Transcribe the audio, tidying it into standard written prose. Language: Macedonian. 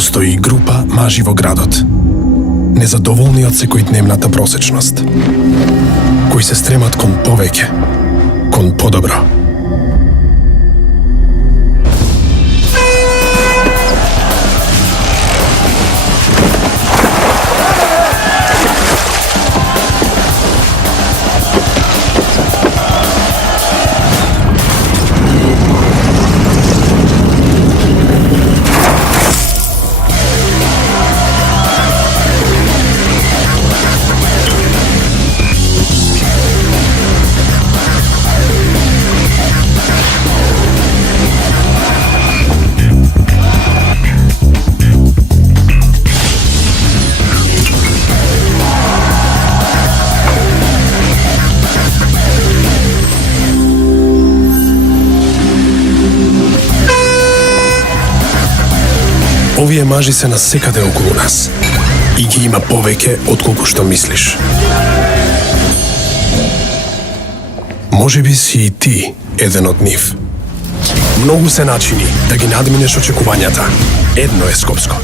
Постои група мажи во градот, незадоволни од секојдневната просечност, кои се стремат кон повеќе, кон подобро. Овие мажи се насекаде околу нас и ги има повеќе отколку што мислиш. Можеби си и ти еден од нив. Многу се начини да ги надминеш очекувањата. Едно е скопско.